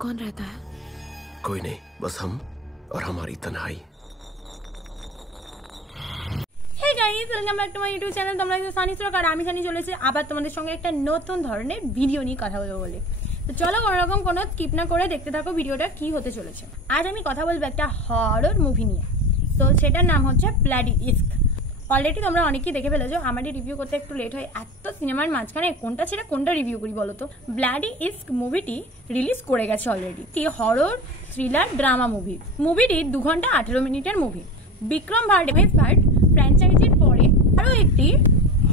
कौन रहता है? कोई नहीं, बस हम और हमारी तन्हाई। Hey guys, welcome back to my YouTube channel. তোমরা কিন্তু সানি স্ট্রক আর আমি সানি চলে এসেছি আবার তোমাদের সঙ্গে একটা নতুন ধরনের ভিডিও নিয়ে কথা বলবো বলে। তো চলো কোনোরকম কোনো স্কিপ না করে দেখতে থাকো ভিডিওটা কি হতে চলেছে। আজ আমি কথা বলবো একটা হরর মুভি নিয়ে। তো সেটার নাম হচ্ছে ব্লাডি ইস্ক। অলরেডি তোমরা অনেকেই দেখে ফেলেছো, আমারই রিভিউ করতে একটু লেট হয়। এত সিনেমার মাঝখানে কোনটা ছেড়ে কোনটা রিভিউ করি বলো তো। ব্লাডি ইস্ক মুভিটি রিলিজ করে গেছে অলরেডি। হরর থ্রিলার ড্রামা মুভিটি 2 ঘন্টা 18 মিনিটের মুভি। বিক্রম ভাট ফ্র্যাঞ্চাইজির পরে আরো একটি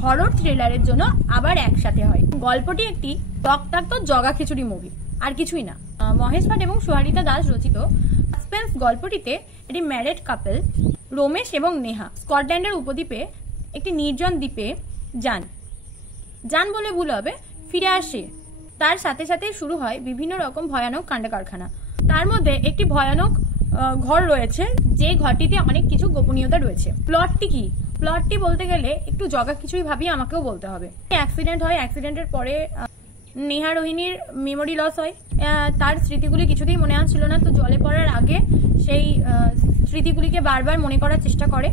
হরর থ্রিলারের জন্য আবার একসাথে হয়। গল্পটি একটি রক্তাক্ত জগা খিচুড়ি মুভি, আর কিছুই না। মহেশ ভাট এবং সুহারিতা দাস রচিত সাসপেন্স গল্পটিতে একটি ম্যারেড কাপল রমেশ এবং নেহা স্কটল্যান্ডের উপদ্বীপে একটি নির্জন দ্বীপে যান বলে ভুল হবে, ফিরে আসে। তার সাথে সাথে শুরু হয় বিভিন্ন রকম ভয়ানক কাণ্ড কারখানা। তার মধ্যে একটি ভয়ানক ঘর রয়েছে, যে ঘরটিতে অনেক কিছু গোপনীয়তা রয়েছে। প্লটটি কি? প্লটটি বলতে গেলে একটু জগা কিছুই ভাবি আমাকেও বলতে হবে। অ্যাক্সিডেন্ট হয়, অ্যাক্সিডেন্টের পরে নেহা রোহিণীর মেমোরি লস হয়। তার স্মৃতিগুলি কিছুতেই মনে আসছিল না, তো জলে পড়ার আগে সেই স্মৃতিগুলিকে বারবার মনে করার চেষ্টা করে।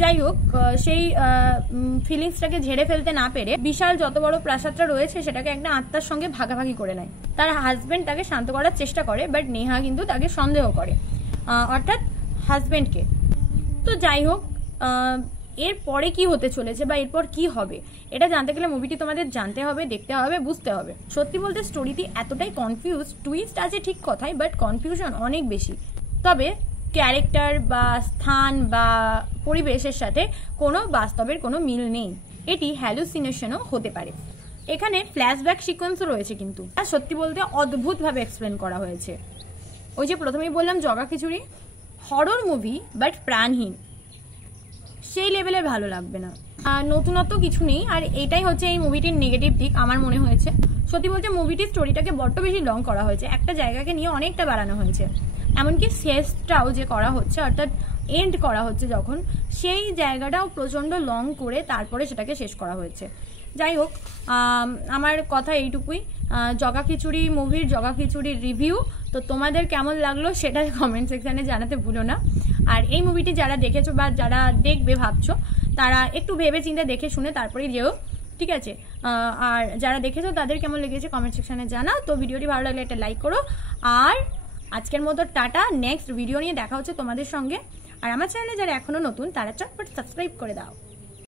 যাই হোক, সেই ফিলিংসটাকে ঝেড়ে ফেলতে না পেরে বিশাল যত বড় প্রাসাদটা রয়েছে সেটাকে একটা আত্মার সঙ্গে ভাগাভাগি করে নেয়। তার হাজবেন্ড তাকে শান্ত করার চেষ্টা করে, বাট নেহা কিন্তু তাকে সন্দেহ করে, অর্থাৎ হাজবেন্ডকে। তো যাই হোক, এরপরে কি হতে চলেছে বা এরপর কি হবে এটা জানতে গেলে মুভিটি তোমাদের জানতে হবে, দেখতে হবে, বুঝতে হবে। সত্যি বলতে স্টোরিটি এতটাই কনফিউজ, টুইস্ট আছে ঠিক কথাই, বাট কনফিউশন অনেক বেশি। তবে ক্যারেক্টার বা স্থান বা পরিবেশের সাথে কোনো বাস্তবের কোনো মিল নেই। এটি হ্যালুসিনেশনও হতে পারে। এখানে ফ্ল্যাশব্যাক সিকোয়েন্সও রয়েছে, কিন্তু আর সত্যি বলতে অদ্ভুতভাবে এক্সপ্লেন করা হয়েছে। ওই যে প্রথমেই বললাম জগা খিচুড়ি হরর মুভি বাট প্রাণহীন, সেই লেভেলের ভালো লাগবে না। নতুনত্ব কিছু নেই, আর এটাই হচ্ছে এই মুভিটির নেগেটিভ দিক আমার মনে হয়েছে। সত্যি বলতে মুভিটির স্টোরিটাকে বড্ড বেশি লং করা হয়েছে, একটা জায়গাকে নিয়ে অনেকটা বাড়ানো হয়েছে। এমনকি শেষটাও যে করা হচ্ছে, অর্থাৎ এন্ড করা হচ্ছে যখন, সেই জায়গাটাও প্রচন্ড লং করে তারপরে সেটাকে শেষ করা হয়েছে। যাই হোক, আমার কথা এইটুকুই। জগা খিচুড়ি মুভির জগা খিচুড়ির রিভিউ তো তোমাদের কেমন লাগলো সেটা কমেন্ট সেকশনে জানাতে ভুলো না। আর এই মুভিটি যারা দেখেছো বা যারা দেখবে ভাবছো, তারা একটু ভেবে চিন্তে দেখে শুনে তারপরেই যেও, ঠিক আছে? আর যারা দেখেছো তাদের কেমন লেগেছে কমেন্ট সেকশনে জানাও। তো ভিডিওটি ভালো লাগলে একটা লাইক করো। আর আজকের মতো টাটা, নেক্সট ভিডিও নিয়ে দেখা হচ্ছে তোমাদের সঙ্গে। আর আমার চ্যানেলে যারা এখনো নতুন তারা চটপট সাবস্ক্রাইব করে দাও।